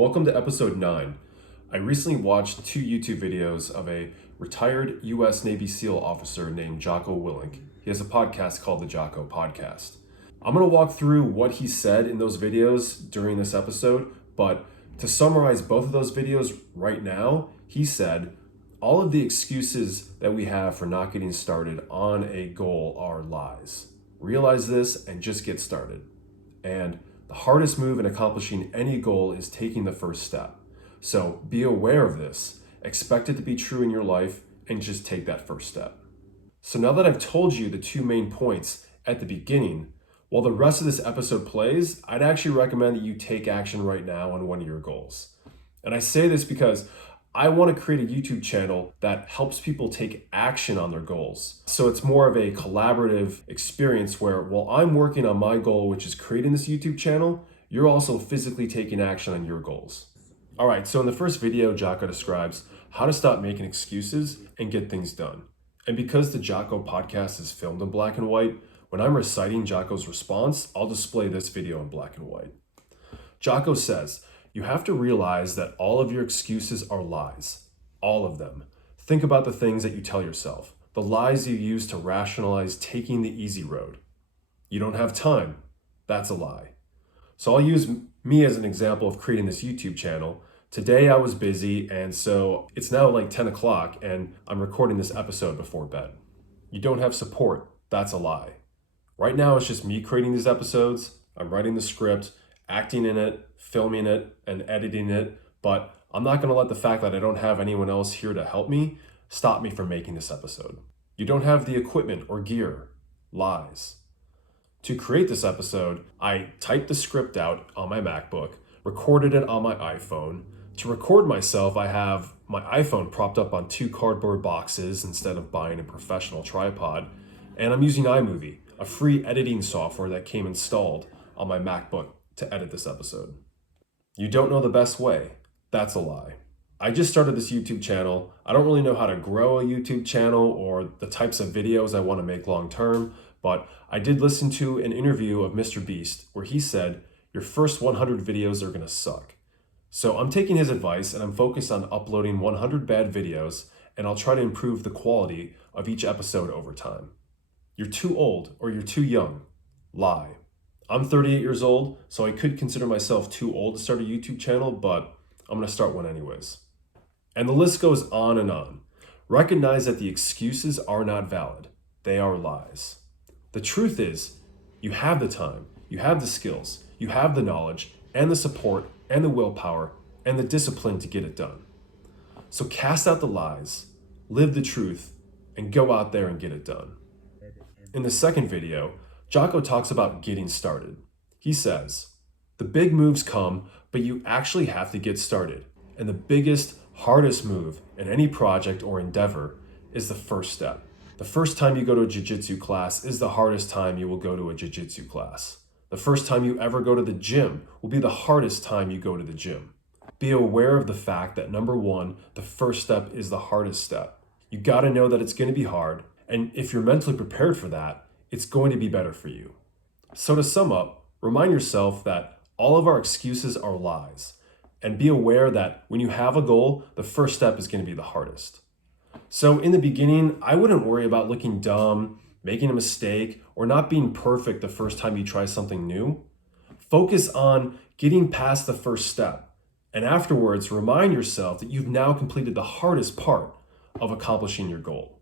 Welcome to episode 9. I recently watched 2 YouTube videos of a retired U.S. Navy SEAL officer named Jocko Willink. He has a podcast called the Jocko Podcast. I'm going to walk through what he said in those videos during this episode, but to summarize both of those videos right now, he said, all of the excuses that we have for not getting started on a goal are lies. Realize this and just get started. And the hardest move in accomplishing any goal is taking the first step. So be aware of this, expect it to be true in your life, and just take that first step. So now that I've told you the 2 main points at the beginning, while the rest of this episode plays, I'd actually recommend that you take action right now on one of your goals. And I say this because I want to create a YouTube channel that helps people take action on their goals. So it's more of a collaborative experience where while I'm working on my goal, which is creating this YouTube channel, you're also physically taking action on your goals. All right, so in the first video, Jocko describes how to stop making excuses and get things done. And because the Jocko podcast is filmed in black and white, when I'm reciting Jocko's response, I'll display this video in black and white. Jocko says, you have to realize that all of your excuses are lies. All of them. Think about the things that you tell yourself, the lies you use to rationalize taking the easy road. You don't have time. That's a lie. So I'll use me as an example of creating this YouTube channel. Today I was busy, and so it's now like 10 o'clock and I'm recording this episode before bed. You don't have support. That's a lie. Right now it's just me creating these episodes. I'm writing the script, acting in it, filming it, and editing it, but I'm not going to let the fact that I don't have anyone else here to help me stop me from making this episode. You don't have the equipment or gear. Lies. To create this episode, I typed the script out on my MacBook, recorded it on my iPhone. To record myself, I have my iPhone propped up on 2 cardboard boxes instead of buying a professional tripod, and I'm using iMovie, a free editing software that came installed on my MacBook to edit this episode. You don't know the best way. That's a lie. I just started this YouTube channel. I don't really know how to grow a YouTube channel or the types of videos I want to make long term, but I did listen to an interview of MrBeast where he said, your first 100 videos are going to suck. So I'm taking his advice and I'm focused on uploading 100 bad videos, and I'll try to improve the quality of each episode over time. You're too old or you're too young. Lie. I'm 38 years old, so I could consider myself too old to start a YouTube channel, but I'm going to start one anyways. And the list goes on and on. Recognize that the excuses are not valid. They are lies. The truth is, you have the time, you have the skills, you have the knowledge, and the support, and the willpower, and the discipline to get it done. So cast out the lies, live the truth, and go out there and get it done. In the second video, Jocko talks about getting started. He says, the big moves come, but you actually have to get started. And the biggest, hardest move in any project or endeavor is the first step. The first time you go to a jiu-jitsu class is the hardest time you will go to a jiu-jitsu class. The first time you ever go to the gym will be the hardest time you go to the gym. Be aware of the fact that number 1, the first step is the hardest step. You got to know that it's going to be hard, and if you're mentally prepared for that, it's going to be better for you. So to sum up, remind yourself that all of our excuses are lies, and be aware that when you have a goal, the first step is going to be the hardest. So in the beginning, I wouldn't worry about looking dumb, making a mistake, or not being perfect the first time you try something new. Focus on getting past the first step, and afterwards remind yourself that you've now completed the hardest part of accomplishing your goal.